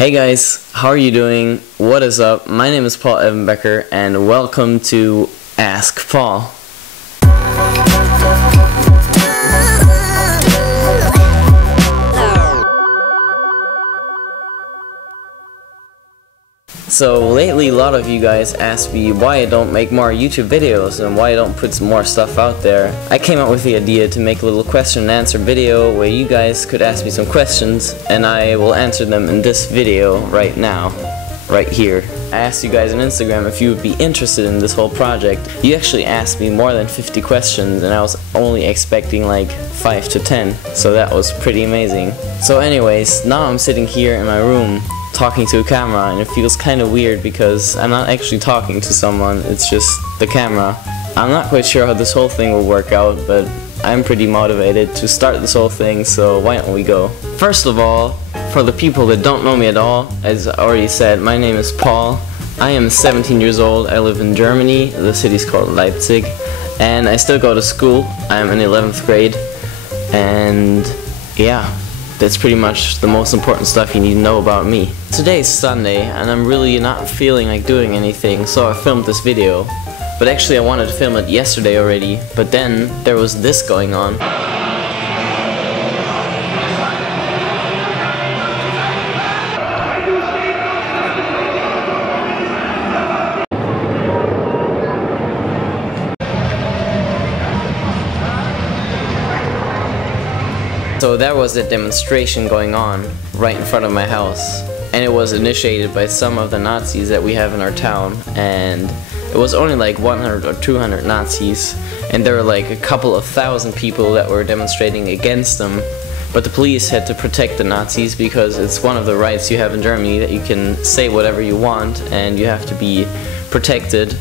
Hey guys, how are you doing? What is up? My name is Paul Evan Becker and welcome to Ask Paul. So lately a lot of you guys asked me why I don't make more YouTube videos and why I don't put some more stuff out there. I came up with the idea to make a little question and answer video where you guys could ask me some questions and I will answer them in this video right now, right here. I asked you guys on Instagram if you would be interested in this whole project. You actually asked me more than 50 questions and I was only expecting like 5 to 10, so that was pretty amazing. So anyways, now I'm sitting here in my room talking to a camera and it feels kind of weird because I'm not actually talking to someone, it's just the camera. I'm not quite sure how this whole thing will work out, but I'm pretty motivated to start this whole thing, so why don't we go? First of all, for the people that don't know me at all, as I already said, my name is Paul. I am 17 years old, I live in Germany, the city's called Leipzig, and I still go to school. I'm in 11th grade, and yeah. That's pretty much the most important stuff you need to know about me. Today's Sunday and I'm really not feeling like doing anything, so I filmed this video. But actually I wanted to film it yesterday already, but then there was this going on. So there was a demonstration going on right in front of my house, and it was initiated by some of the Nazis that we have in our town, and it was only like 100 or 200 Nazis, and there were like a couple of thousand people that were demonstrating against them, but the police had to protect the Nazis because it's one of the rights you have in Germany that you can say whatever you want and you have to be protected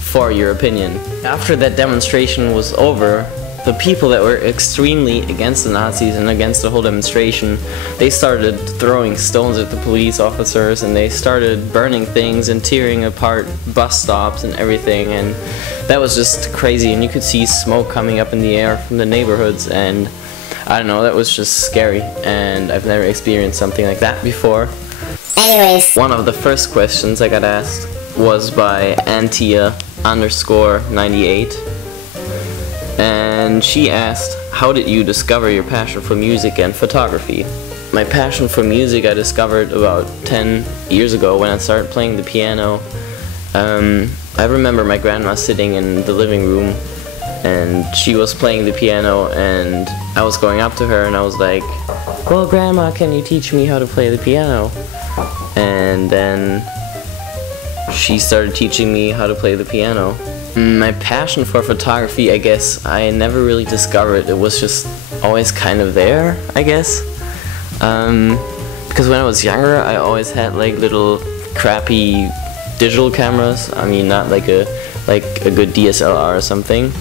for your opinion. After that demonstration was over, the people that were extremely against the Nazis and against the whole demonstration, they started throwing stones at the police officers and they started burning things and tearing apart bus stops and everything, and that was just crazy, and you could see smoke coming up in the air from the neighborhoods, and I don't know, that was just scary, and I've never experienced something like that before. Anyways, one of the first questions I got asked was by Antia_98. And she asked, how did you discover your passion for music and photography? My passion for music I discovered about 10 years ago when I started playing the piano. I remember my grandma sitting in the living room and she was playing the piano and I was going up to her and I was like, well, Grandma, can you teach me how to play the piano? And then she started teaching me how to play the piano. My passion for photography, I guess, I never really discovered. It was just always kind of there, I guess. Because when I was younger, I always had like little crappy digital cameras. I mean, not like a good DSLR or something.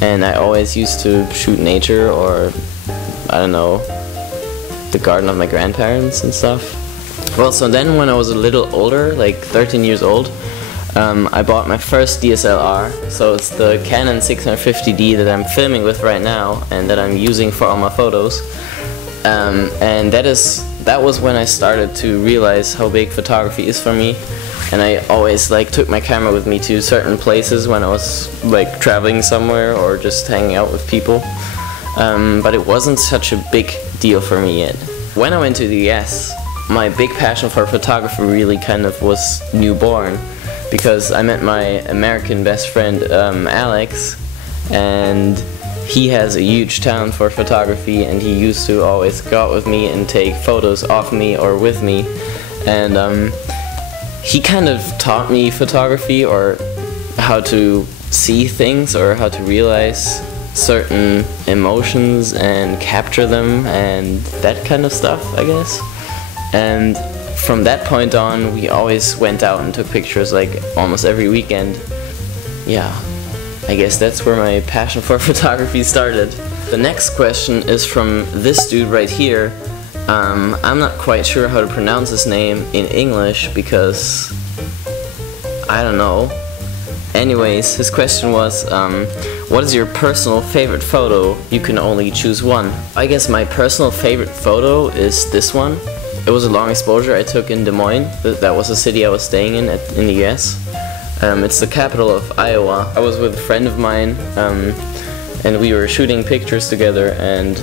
And I always used to shoot nature or, I don't know, the garden of my grandparents and stuff. Well, so then when I was a little older, like 13 years old, I bought my first DSLR, so it's the Canon 650D that I'm filming with right now and that I'm using for all my photos. And that was when I started to realize how big photography is for me. And I always like took my camera with me to certain places when I was like traveling somewhere or just hanging out with people. But it wasn't such a big deal for me yet. When I went to the US, my big passion for photography really kind of was newborn. Because I met my American best friend, Alex, and he has a huge talent for photography and he used to always go out with me and take photos of me or with me, and he kind of taught me photography or how to see things or how to realize certain emotions and capture them and that kind of stuff, I guess. And from that point on, we always went out and took pictures like almost every weekend. Yeah, I guess that's where my passion for photography started. The next question is from this dude right here. I'm not quite sure how to pronounce his name in English because I don't know. Anyways, his question was, what is your personal favorite photo? You can only choose one. I guess my personal favorite photo is this one. It was a long exposure I took in Des Moines. That was the city I was staying in in the US. It's the capital of Iowa. I was with a friend of mine, and we were shooting pictures together, and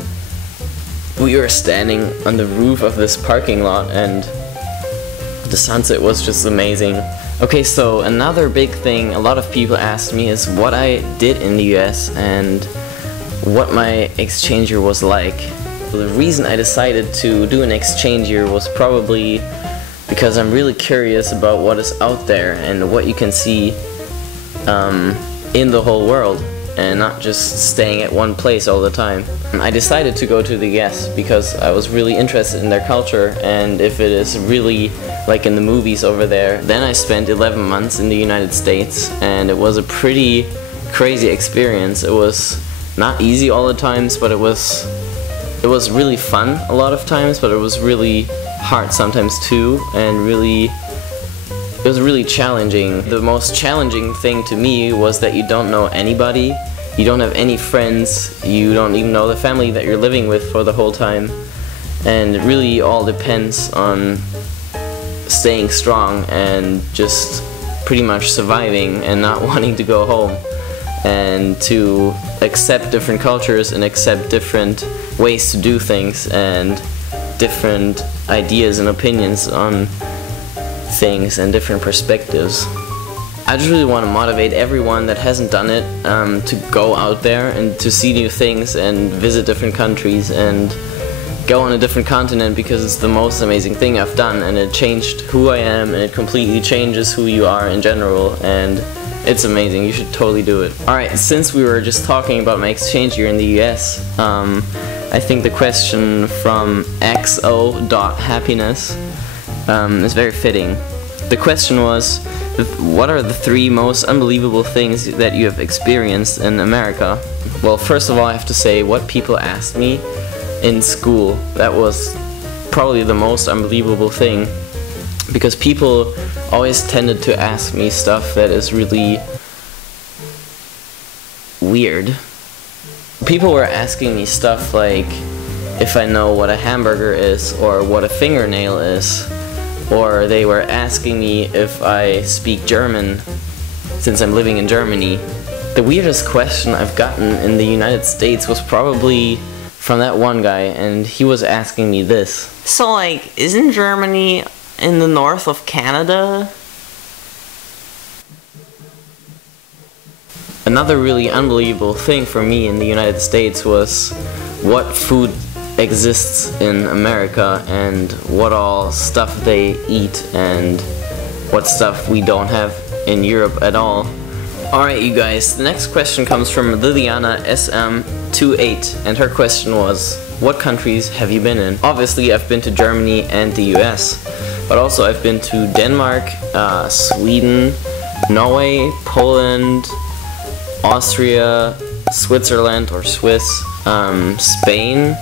we were standing on the roof of this parking lot, and the sunset was just amazing. Okay, so another big thing a lot of people asked me is what I did in the US and what my exchange year was like. The reason I decided to do an exchange year was probably because I'm really curious about what is out there and what you can see in the whole world, and not just staying at one place all the time. I decided to go to the US because I was really interested in their culture, and if it is really like in the movies over there. Then I spent 11 months in the United States, and it was a pretty crazy experience. It was not easy all the times, but it was really fun a lot of times, but it was really hard sometimes too, and it was really challenging. The most challenging thing to me was that you don't know anybody, you don't have any friends, you don't even know the family that you're living with for the whole time, and it really all depends on staying strong and just pretty much surviving and not wanting to go home, and to accept different cultures and accept different ways to do things and different ideas and opinions on things and different perspectives. I just really want to motivate everyone that hasn't done it to go out there and to see new things and visit different countries and go on a different continent, because it's the most amazing thing I've done, and it changed who I am, and it completely changes who you are in general, and it's amazing. You should totally do it. Alright, since we were just talking about my exchange year in the US, I think the question from xo.happiness is very fitting. The question was, what are the 3 most unbelievable things that you have experienced in America? Well, first of all, I have to say what people asked me in school. That was probably the most unbelievable thing, because people always tended to ask me stuff that is really weird. People were asking me stuff like if I know what a hamburger is or what a fingernail is, or they were asking me if I speak German since I'm living in Germany. The weirdest question I've gotten in the United States was probably from that one guy, and he was asking me this. So, like, isn't Germany in the north of Canada? Another really unbelievable thing for me in the United States was what food exists in America and what all stuff they eat and what stuff we don't have in Europe at all. Alright, you guys, the next question comes from Liliana SM28, and her question was, what countries have you been in? Obviously, I've been to Germany and the US, but also I've been to Denmark, Sweden, Norway, Poland, Austria, Switzerland or Swiss, Spain,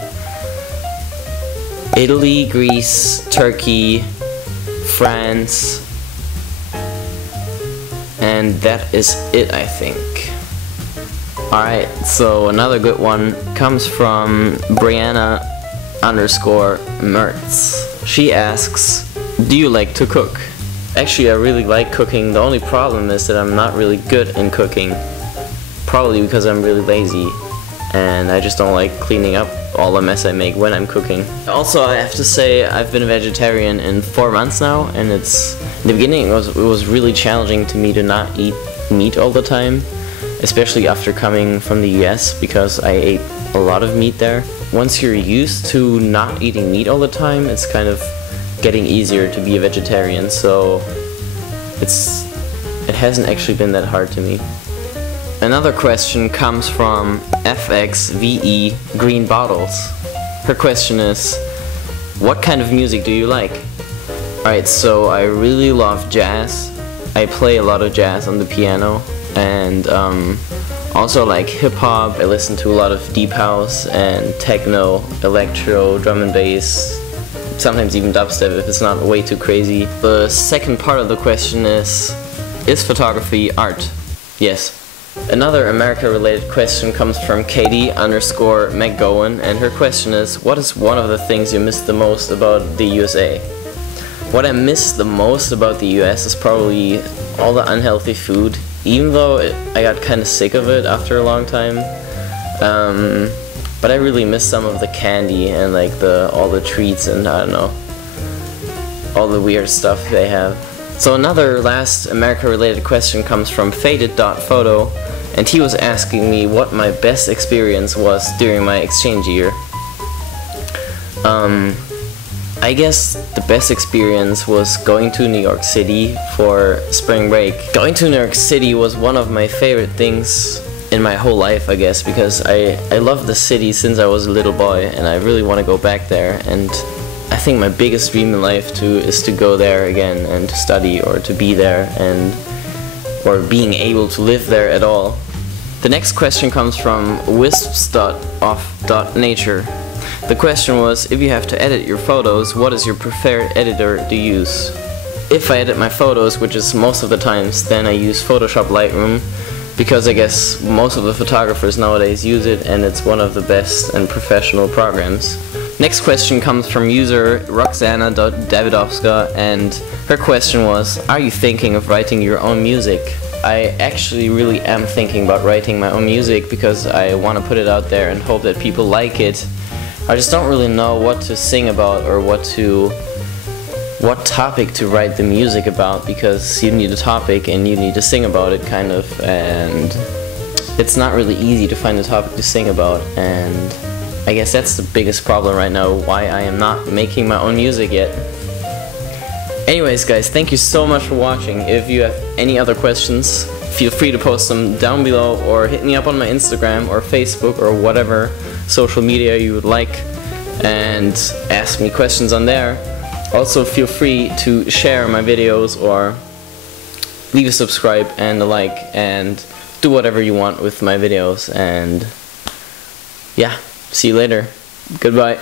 Italy, Greece, Turkey, France, and that is it, I think. Alright, so another good one comes from Brianna_Mertz. She asks, do you like to cook? Actually, I really like cooking. The only problem is that I'm not really good in cooking. Probably because I'm really lazy, and I just don't like cleaning up all the mess I make when I'm cooking. Also, I have to say I've been a vegetarian in 4 months now, and in the beginning it was really challenging to me to not eat meat all the time, especially after coming from the US, because I ate a lot of meat there. Once you're used to not eating meat all the time, it's kind of getting easier to be a vegetarian, so it hasn't actually been that hard to me. Another question comes from FXVE Green Bottles. Her question is, what kind of music do you like? Alright, so I really love jazz. I play a lot of jazz on the piano, and also like hip-hop. I listen to a lot of deep house and techno, electro, drum and bass, sometimes even dubstep if it's not way too crazy. The second part of the question is photography art? Yes. Another America-related question comes from Katie_McGowan, and her question is, what is one of the things you miss the most about the USA? What I miss the most about the US is probably all the unhealthy food, even though I got kind of sick of it after a long time. But I really miss some of the candy and like all the treats and I don't know, all the weird stuff they have. So another last America-related question comes from Faded.photo, and he was asking me what my best experience was during my exchange year. I guess the best experience was going to New York City for spring break. Going to New York City was one of my favorite things in my whole life, I guess, because I love the city since I was a little boy, and I really want to go back there. And I think my biggest dream in life is to go there again and to study or to be there or being able to live there at all. The next question comes from wisps.off.nature. The question was, if you have to edit your photos, what is your preferred editor to use? If I edit my photos, which is most of the times, then I use Photoshop Lightroom, because I guess most of the photographers nowadays use it and it's one of the best and professional programs. Next question comes from user Roxana.Davidovska, and her question was, are you thinking of writing your own music? I actually really am thinking about writing my own music because I want to put it out there and hope that people like it. I just don't really know what to sing about or what topic to write the music about, because you need a topic and you need to sing about it kind of, and it's not really easy to find a topic to sing about, and I guess that's the biggest problem right now, why I am not making my own music yet. Anyways guys, thank you so much for watching. If you have any other questions, feel free to post them down below or hit me up on my Instagram or Facebook or whatever social media you would like and ask me questions on there. Also feel free to share my videos or leave a subscribe and a like and do whatever you want with my videos, and yeah, see you later. Goodbye.